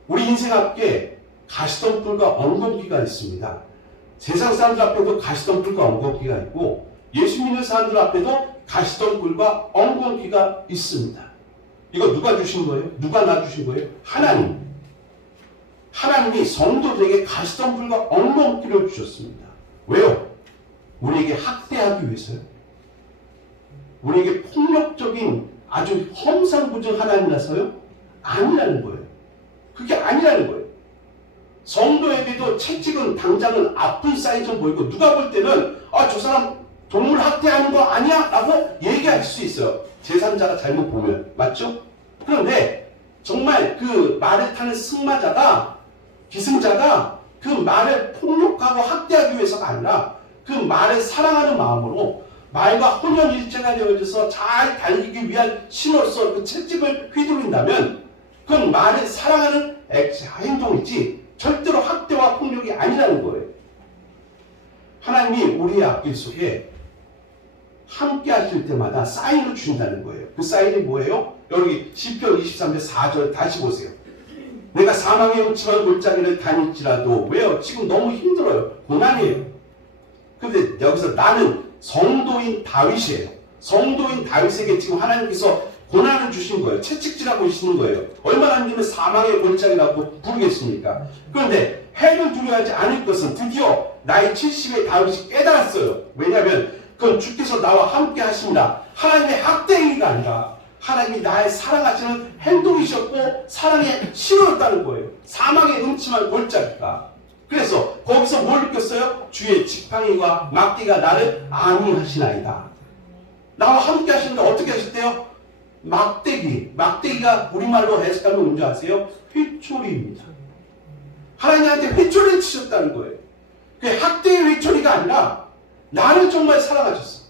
우리 인생 앞에 가시덤불과 엉겅퀴가 있습니다. 세상 사람들 앞에도 가시덤불과 엉겅퀴가 있고 예수 믿는 사람들 앞에도 가시덤불과 엉겅퀴가 있습니다. 이거 누가 주신 거예요? 누가 놔주신 거예요? 하나님. 하나님이 성도들에게 가시덤불과 엉겅퀴를 주셨습니다. 왜요? 우리에게 학대하기 위해서요? 우리에게 폭력적인 아주 험상궂은 하나님이라서요? 아니라는 거예요. 그게 아니라는 거예요. 성도에게도 채찍은 당장은 아픈 사인처럼 보이고 누가 볼 때는 저 사람 동물 학대하는 거 아니야? 라고 얘기할 수 있어요. 제3자가 잘못 보면. 맞죠? 그런데 정말 그 말을 타는 승마자가 기승자가 그 말을 폭력하고 학대하기 위해서가 아니라 그 말을 사랑하는 마음으로 말과 혼연일체가 되어져서 잘 달리기 위한 신호로서 그 채찍을 휘두른다면 그건 말을 사랑하는 행동이지 절대로 학대와 폭력이 아니라는 거예요. 하나님이 우리의 앞길 속에 함께 하실 때마다 사인을 주신다는 거예요. 그 사인이 뭐예요? 여기 시편 23편 4절 다시 보세요. 내가 사망의 음침한 골짜기를 다닐지라도 왜요? 지금 너무 힘들어요. 고난이에요. 근데 여기서 나는 성도인 다윗이에요. 성도인 다윗에게 지금 하나님께서 고난을 주신 거예요. 채찍질하고 계시는 거예요. 얼마나 힘들면 사망의 골짜기라고 부르겠습니까? 그런데 해를 두려워하지 않을 것은 드디어 나이 70의 다윗이 깨달았어요. 왜냐하면 그건 주께서 나와 함께 하십니다. 하나님의 학대행위가 아니라 하나님이 나의 사랑하시는 행동이셨고 사랑의 신호였다는 거예요. 사망의 음침한 골짜기가. 그래서 거기서 뭘 느꼈어요? 주의 지팡이와 막대기가 나를 안위하시나이다. 나와 함께 하시는데 어떻게 하셨대요? 막대기가 우리말로 해석하면 뭔지 아세요? 회초리입니다. 하나님한테 회초리를 치셨다는 거예요. 그게 학대의 회초리가 아니라 나를 정말 사랑하셨어.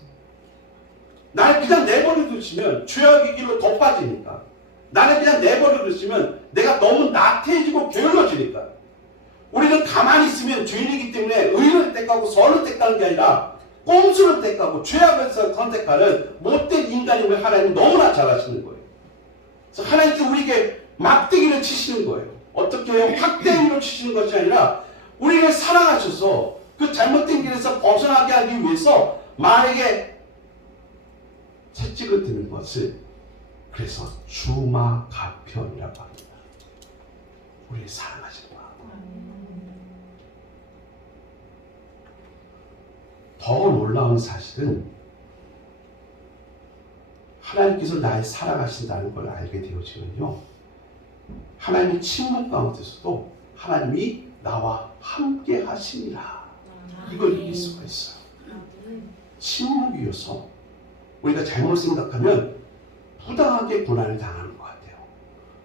나를 그냥 내버려 두시면 죄악의 길로 더 빠지니까. 나를 그냥 내버려 두시면 내가 너무 나태해지고 게을러지니까. 우리는 가만히 있으면 죄인이기 때문에 의를 택하고 선을 택하는 게 아니라 꼼수를 택하고 죄악을 선택하는 못된 인간임을 하나님이 너무나 잘 아시는 거예요. 그래서 하나님께서 우리에게 막대기를 치시는 거예요. 어떻게 해요? 학대기로 치시는 것이 아니라 우리를 사랑하셔서 그 잘못된 길에서 벗어나게 하기 위해서 말에게 채찍을 드는 것을 그래서 주마가편이라고 합니다. 우리를 사랑하시는 마음. 더 놀라운 사실은 하나님께서 나를 사랑하신다는 걸 알게 되어지면요, 하나님의 침묵 가운데서도 하나님이 나와 함께 하시니라, 이걸 이길 수가 있어요. 침묵이어서 우리가 잘못 생각하면 부당하게 고난을 당하는 것 같아요.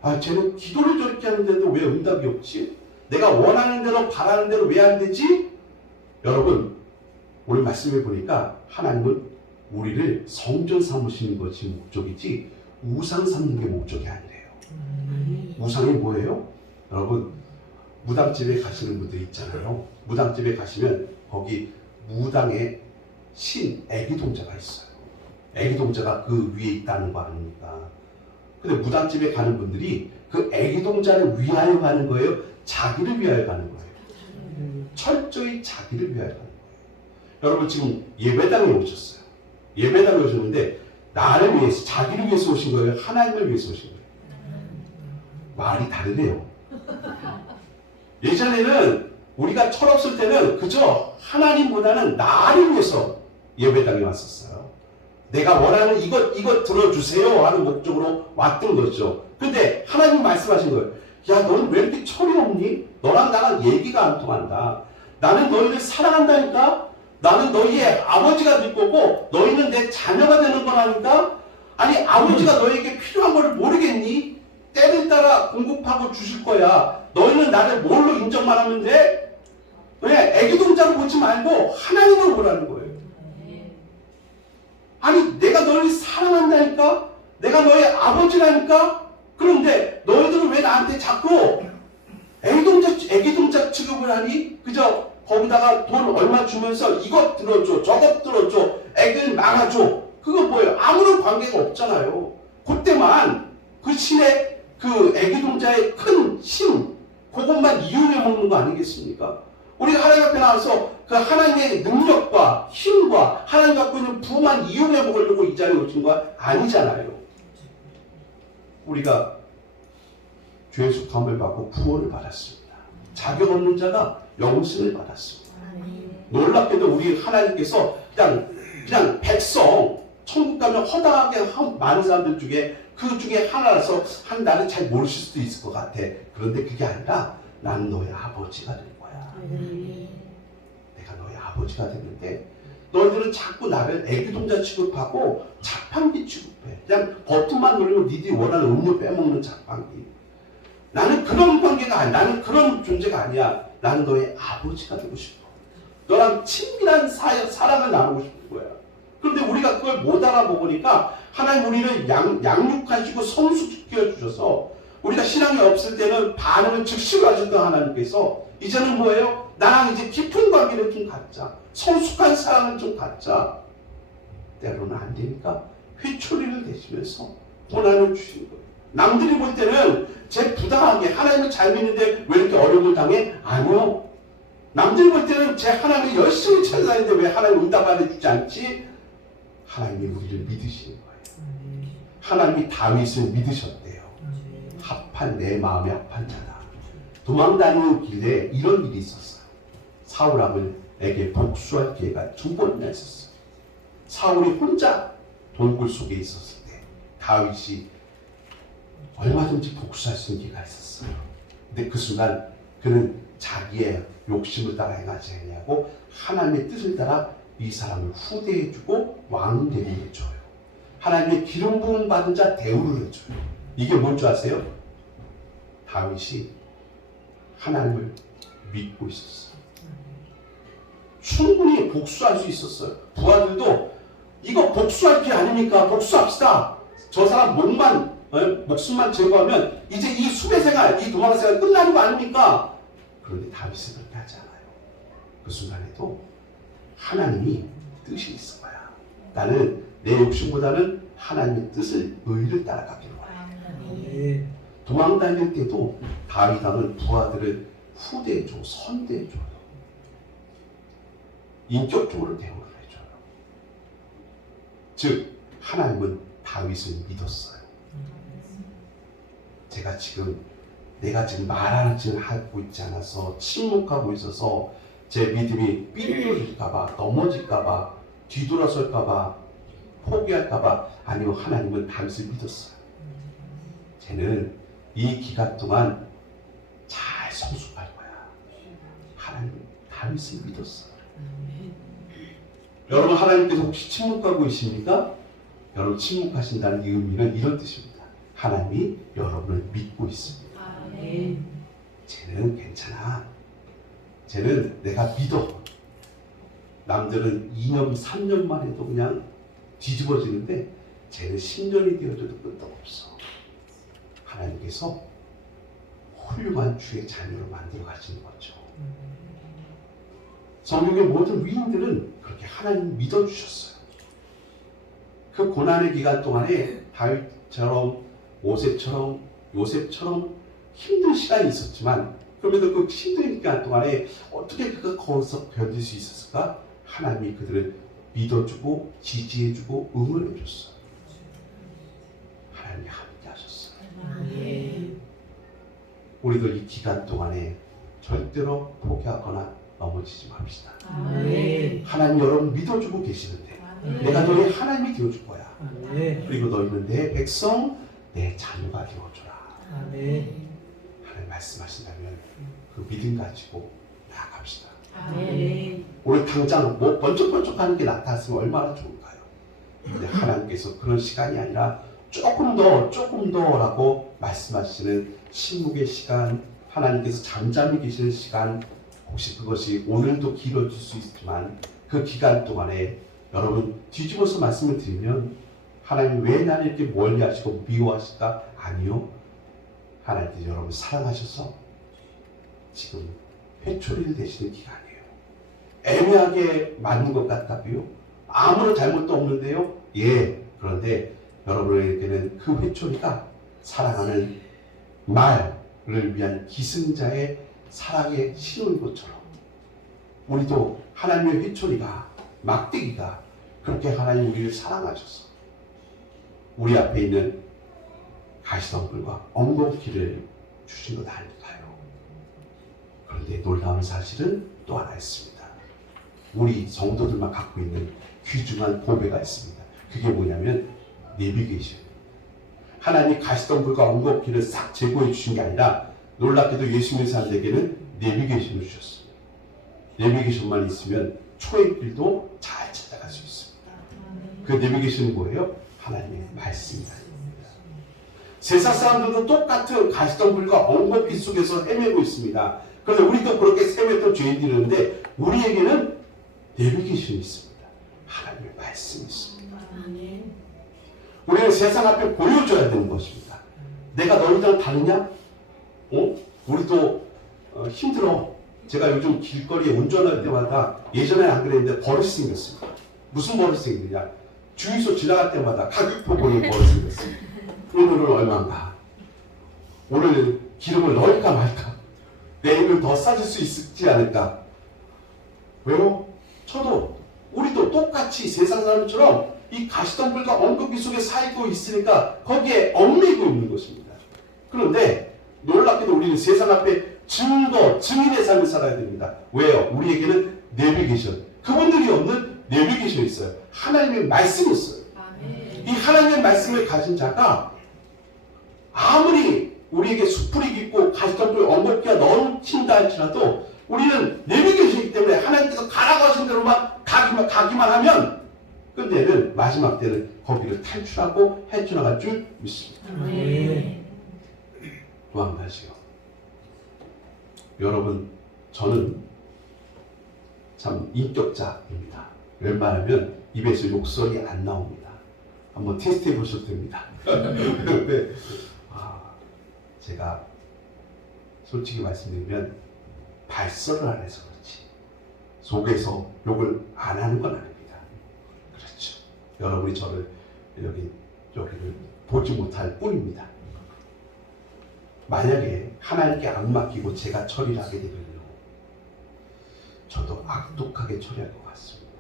아, 쟤는 기도를 저렇게 하는데도 왜 응답이 없지? 내가 원하는 대로 바라는 대로 왜 안 되지? 여러분, 오늘 말씀해 보니까 하나님은 우리를 성전 삼으시는 것이 목적이지 우상 삼는 게 목적이 아니래요. 우상이 뭐예요? 여러분, 무당집에 가시는 분들 있잖아요. 무당집에 가시면 거기 무당의 신 애기동자가 있어요. 애기동자가 그 위에 있다는 거 아닙니까? 근데 무당집에 가는 분들이 그 애기동자를 위하여 가는 거예요? 자기를 위하여 가는 거예요? 철저히 자기를 위하여 가는 거예요. 여러분, 지금 예배당에 오셨어요. 예배당에 오셨는데 나를 위해서, 자기를 위해서 오신 거예요? 하나님을 위해서 오신 거예요? 말이 다르네요. 예전에는 우리가 철없을 때는 그저 하나님보다는 나를 위해서 예배당에 왔었어요. 내가 원하는 이것 들어주세요 하는 목적으로 왔던 거죠. 근데 하나님 말씀하신 거예요. 야, 넌 왜 이렇게 철이 없니? 너랑 나랑 얘기가 안 통한다. 나는 너희를 사랑한다니까? 나는 너희의 아버지가 될 거고 너희는 내 자녀가 되는 거라니까? 아니, 아버지가 너에게 필요한 걸 모르겠니? 때를 따라 공급하고 주실 거야. 너희는 나를 뭘로 인정만 하면 돼? 왜? 애기동자로 보지 말고 하나님을 보라는 거예요. 아니, 내가 너를 사랑한다니까? 내가 너의 아버지라니까? 그런데 너희들은 왜 나한테 자꾸 애기동자 취급을 하니? 그저 거기다가 돈 얼마 주면서 이것 들어줘, 저것 들어줘, 애들 막아줘. 그거 뭐예요? 아무런 관계가 없잖아요. 그때만 그 신의, 그 애기동자의 큰 신, 그것만 이용해 먹는 거 아니겠습니까? 우리가 하나님 앞에 나와서 그 하나님의 능력과 힘과 하나님 갖고 있는 부만 이용해 먹으려고 이 자리에 오신 거 아니잖아요. 우리가 죄의 속함을 받고 구원을 받았습니다. 자격 없는 자가 영생을 받았습니다. 놀랍게도 우리 하나님께서 그냥 백성, 천국 가면 허다하게 많은 사람들 중에 그 중에 하나라서 나는 잘 모르실 수도 있을 것 같아. 그런데 그게 아니라 나는 너의 아버지가 될 거야. 내가 너의 아버지가 됐는데 너희들은 자꾸 나를 애기동자 취급하고 자판기 취급해. 그냥 버튼만 누르면 니들이 원하는 음료 빼먹는 자판기. 나는 그런 관계가 아니야. 나는 그런 존재가 아니야. 나는 너의 아버지가 되고 싶어. 너랑 친밀한 사랑을 나누고 싶은 거야. 그런데 우리가 그걸 못 알아보니까 하나님 우리를 양육하시고 성숙시켜 주셔서 우리가 신앙이 없을 때는 반응을 즉시로 하셨던 하나님께서 이제는 뭐예요? 나랑 이제 깊은 관계를 좀 갖자. 성숙한 사랑을 좀 갖자. 때로는 안 되니까 회초리를 대시면서 고난을 주신 거예요. 남들이 볼 때는 쟤 부당하게 하나님을 잘 믿는데 왜 이렇게 어려움을 당해? 아니요. 남들이 볼 때는 쟤 하나님을 열심히 찾아다니는데 왜 하나님 응답 안 해주지 않지? 하나님이 우리를 믿으시는 거예요. 하나님이 다윗을 믿으셨대요. 합한 내 마음에 합한 자다. 도망다니는 길에 이런 일이 있었어요. 사울에게 복수할 기회가 2번이나 있었어요. 사울이 혼자 동굴 속에 있었을 때 다윗이 얼마든지 복수할 수 있는 기회가 있었어요. 근데 그 순간 그는 자기의 욕심을 따라 행하지 않냐고 하나님의 뜻을 따라 이 사람을 후대해주고 왕 되게 해줘요. 하나님의 기름 부음 받은 자 대우를 해줘요. 이게 뭔지 아세요? 다윗이 하나님을 믿고 있었어요. 충분히 복수할 수 있었어요. 부하들도 이거 복수할 게 아닙니까? 복수합시다. 저 사람 목숨만 제거하면 이제 이 수배 생활, 이 도망 생활 끝나는 거 아닙니까? 그런데 다윗은 그렇게 하지 않아요. 그 순간에도 하나님이 뜻이 있을 거야. 나는 내 욕심보다는 하나님의 뜻을, 의를 따라가기로 해. 도망 다닐 때도 다윗왕은 부하들을 후대해줘, 선대해줘요. 인격적으로 대우를 해줘요. 즉 하나님은 다윗을 믿었어요. 내가 지금 말하지 하고 있지 않아서 침묵하고 있어서 제 믿음이 삐뚤어질까봐, 넘어질까봐, 뒤돌아설까봐, 포기할까봐, 아니요, 하나님은 다윗을 믿었어요. 쟤는 이 기간 동안 잘 성숙할 거야. 하나님은 다윗을 믿었어요. 여러분, 하나님께서 혹시 침묵하고 계십니까? 여러분, 침묵하신다는 이 의미는 이런 뜻입니다. 하나님이 여러분을 믿고 있습니다. 쟤는 괜찮아. 쟤는 내가 믿어. 남들은 2년, 3년만 해도 그냥 뒤집어지는데 쟤는 10년이 되어도 끄떡없어. 하나님께서 훌륭한 주의 자녀로 만들어 가시는 거죠. 성경의 모든 위인들은 그렇게 하나님 믿어주셨어요. 그 고난의 기간 동안에 다윗처럼 요셉처럼 힘든 시간이 있었지만 그럼에도 그 힘든 기간 동안에 어떻게 그가 거기서 견딜 수 있었을까? 하나님이 그들을 믿어주고 지지해주고 응원해줬어요. 하나님이 함께 하셨어요. 우리도 이 기간 동안에 절대로 포기하거나 넘어지지 맙시다. 하나님 여러분 믿어주고 계시는데 내가 너희 하나님이 되어줄 거야. 그리고 너희는 내 백성, 내 자녀가 되어주라. 하나님 말씀하신다면 그 믿음 가지고 나아갑시다. 오늘 당장 뭐 번쩍번쩍하는 게 나타났으면 얼마나 좋을까요? 근데 하나님께서 그런 시간이 아니라 조금 더라고 말씀하시는 침묵의 시간, 하나님께서 잠잠히 계시는 시간, 혹시 그것이 오늘도 길어질 수 있지만 그 기간 동안에 여러분 뒤집어서 말씀을 드리면 하나님 왜 나를 이렇게 멀리하시고 미워하실까? 아니요. 하나님께서 여러분 사랑하셔서 지금 회초리를 대시는 기간이에요. 애매하게 맞는 것 같다고요? 아무런 잘못도 없는데요? 예. 그런데 여러분에게는 그 회초리가 사랑하는 말을 위한 기승자의 사랑의 신호인 것처럼 우리도 하나님의 회초리가 막대기가 그렇게 하나님 우리를 사랑하셔서 우리 앞에 있는 가시덤불과 엉겅퀴를 주신 것 아닐까요? 그런데 놀라운 사실은 또 하나 있습니다. 우리 성도들만 갖고 있는 귀중한 보배가 있습니다. 그게 뭐냐면 내비게이션. 하나님이 가시덤불과 엉겅퀴를 싹 제거해 주신 게 아니라 놀랍게도 예수 믿는 사람들에게는 내비게이션을 주셨습니다. 내비게이션만 있으면 초행길도 잘 찾아갈 수 있습니다. 그 내비게이션이 뭐예요? 하나님의 말씀입니다. 세상 사람들도 똑같은 가시덤불과 엉겅퀴 속에서 헤매고 있습니다. 그런데 우리도 그렇게 헤맸던 죄인들인데 우리에게는 내비게이션이 있습니다. 하나님의 말씀이 있습니다. 우리는 세상 앞에 보여줘야 되는 것입니다. 내가 너희랑 다르냐? 우리도 힘들어. 제가 요즘 길거리에 운전할 때마다 예전에 안 그랬는데 버릇이 생겼습니다. 무슨 버릇이 생기냐? 주유소 지나갈 때마다 가격표 보는 버릇이 생겼습니다. 오늘은 얼마인가? 오늘 기름을 넣을까 말까? 내일은 더 싸질 수 있지 않을까? 왜요? 우리도 똑같이 세상 사람처럼 이 가시덤불과 엉겅퀴 속에 살고 있으니까 거기에 얽매이고 있는 것입니다. 그런데 놀랍게도 우리는 세상 앞에 증인의 삶을 살아야 됩니다. 왜요? 우리에게는 내비게이션, 그분들이 없는 내비게이션이 있어요. 하나님의 말씀이 있어요. 이 하나님의 말씀을 가진 자가 아무리 우리에게 수풀이 깊고 가시덤불 엉겅퀴가 넘친다 할지라도 우리는 내비게이션이기 때문에 하나님께서 가라고 하신 대로만 가기만 하면 끝내는 마지막 때는 거기를 탈출하고 헤쳐나갈 줄 믿습니다. 또 한 가지요. 여러분, 저는 참 인격자입니다. 웬만하면 입에서 욕설이 안 나옵니다. 한번 테스트해 보셔도 됩니다. 근데 제가 솔직히 말씀드리면 발설을 안 해서 그렇지 속에서 욕을 안 하는 건 아닙니다. 그렇죠. 여러분이 저를 여기를 보지 못할 뿐입니다. 만약에 하나님께 안 맡기고 제가 처리를 하게 되면요, 저도 악독하게 처리할 것 같습니다.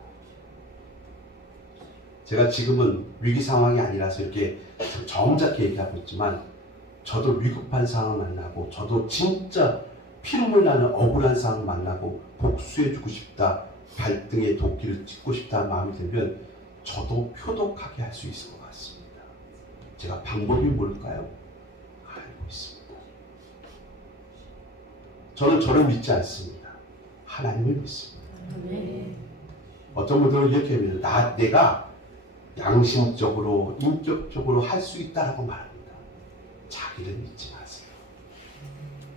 제가 지금은 위기 상황이 아니라서 이렇게 정작게 얘기하고 있지만 저도 위급한 상황 만나고 저도 진짜 피눈물 나는 억울한 상황 만나고 복수해주고 싶다, 발등에 도끼를 찍고 싶다는 마음이 들면 저도 표독하게 할 수 있을 것 같습니다. 제가 방법이 뭘까요? 알고 있습니다. 저는 저를 믿지 않습니다. 하나님을 믿습니다. 어떤 분들은 이렇게 합니다. 내가 양심적으로 인격적으로 할 수 있다라고 말합니다. 자기를 믿지 마세요.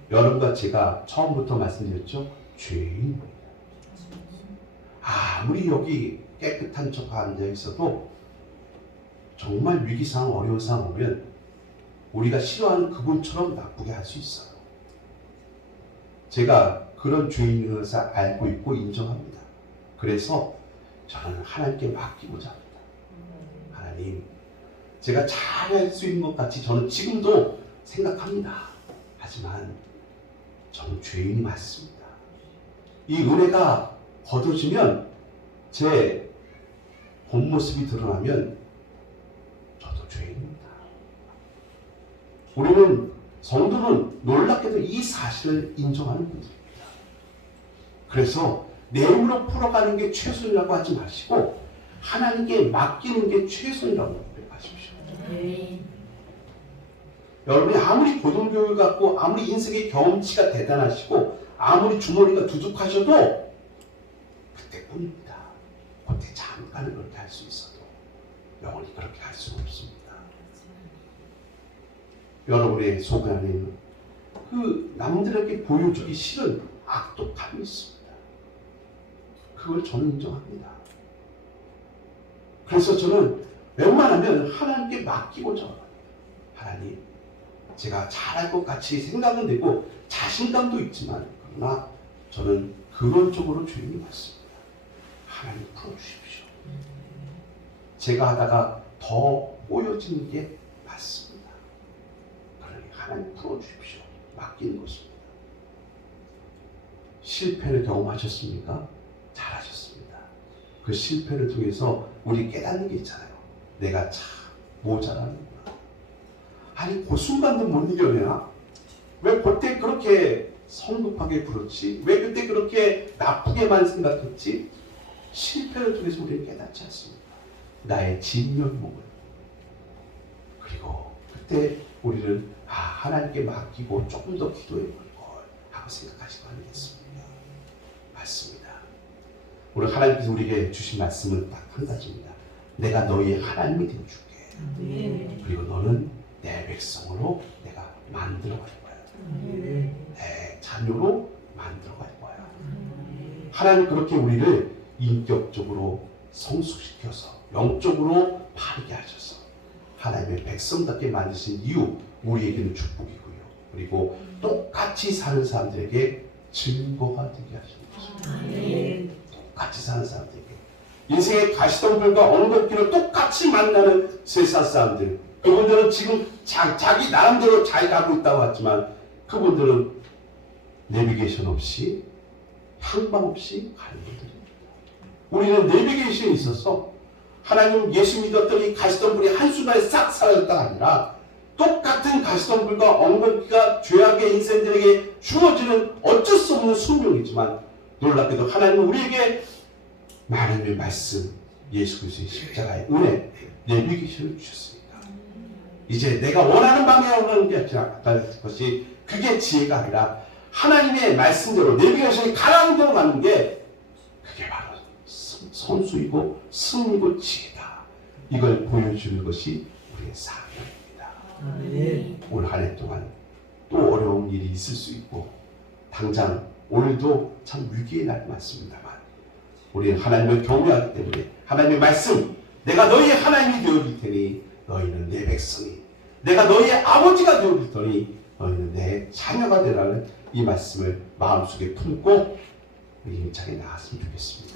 여러분과 제가 처음부터 말씀드렸죠. 죄인입니다. 아무리 여기 깨끗한 척 앉아 있어도 정말 위기 상황, 어려운 상황 오면 우리가 싫어하는 그분처럼 나쁘게 할 수 있어요. 제가 그런 죄인인 것을 알고 있고 인정합니다. 그래서 저는 하나님께 맡기고자 합니다. 하나님, 제가 잘할 수 있는 것 같이 저는 지금도 생각합니다. 하지만 저는 죄인이 맞습니다. 이 은혜가 거둬지면 제 본 모습이 드러나면 저도 죄인입니다. 우리는 성도는 놀랍게도 이 사실을 인정하는 분들입니다. 그래서 내 힘으로 풀어가는 게 최선이라고 하지 마시고 하나님께 맡기는 게 최선이라고 생각하십시오. 여러분이 아무리 고등교육을 갖고 아무리 인생의 경험치가 대단하시고 아무리 주머니가 두둑하셔도 그때뿐입니다. 그때 잠깐은 그렇게 할 수 있어도 영원히 그렇게 할 수는 없습니다. 여러분의 속 안에는 그 남들에게 보여주기 싫은 악독함이 있습니다. 그걸 저는 인정합니다. 그래서 저는 웬만하면 하나님께 맡기고자 합니다. 하나님, 제가 잘할 것 같이 생각은 되고 자신감도 있지만 그러나 저는 그런 쪽으로 죄인이 맞습니다. 하나님 풀어주십시오. 제가 하다가 더 꼬여지는 게 맞습니다. 그러니 하나님 풀어주십시오. 맡기는 것입니다. 실패를 경험하셨습니까? 잘하셨습니다. 그 실패를 통해서 우리 깨닫는 게 있잖아요. 내가 참 모자라는구나. 아니 그 순간도 못 이겨내나? 왜 그때 그렇게 성급하게 굴었지? 왜 그때 그렇게 나쁘게만 생각했지? 실패를 통해서 우리는 깨닫지 않습니다. 나의 진면목을. 그리고 그때 우리는 하나님께 맡기고 조금 더 기도해 볼 걸 하고 생각하시고 하겠습니다. 맞습니다. 오늘 하나님께서 우리에게 주신 말씀은 딱 한 가지입니다. 내가 너희의 하나님이 되어줄게. 그리고 너는 내 백성으로 내가 만들어 갈 거야. 내 자녀로 만들어 갈 거야. 하나님 그렇게 우리를 인격적으로 성숙시켜서 영적으로 바르게 하셔서 하나님의 백성답게 만드신 이유, 우리에게는 축복이고요. 그리고 똑같이 사는 사람들에게 증거가 되게 하시는 것입니다. 똑같이 사는 사람들에게 인생의 가시덤불과 엉겁기를 똑같이 만나는 세상 사람들, 그분들은 지금 자기 나름대로 잘 가고 있다고 하지만 그분들은 내비게이션 없이 향방 없이 가는 분들입니다. 우리는 내비게이션이 있어서 하나님 예수 믿었더니 가시덤불이 한순간에 싹 사라졌다가 아니라 똑같은 가시덤불과 엉겁기가 죄악의 인생들에게 주어지는 어쩔 수 없는 숙명이지만 놀랍게도 하나님은 우리에게 하나님의 말씀, 예수 그리스도의 십자가의 은혜, 내비게이션을 주셨습니다. 이제 내가 원하는 방향으로 가는 게 아니라 것이 그게 지혜가 아니라 하나님의 말씀대로 내비게이션이 가라는 대로 가는 게 그게 바로 선수이고 승리고 지혜다. 이걸 보여주는 것이 우리의 사명입니다. 올 한 해 동안 또 어려운 일이 있을 수 있고 당장 오늘도 참 위기의 날 맞습니다만 우리는 하나님을 경외하기 때문에 하나님의 말씀, 내가 너희의 하나님이 되어줄 테니 너희는 내 백성이, 내가 너희의 아버지가 되어줄 테니 너희는 내 자녀가 되라는 이 말씀을 마음속에 품고 우리 힘차게 나갔으면 좋겠습니다.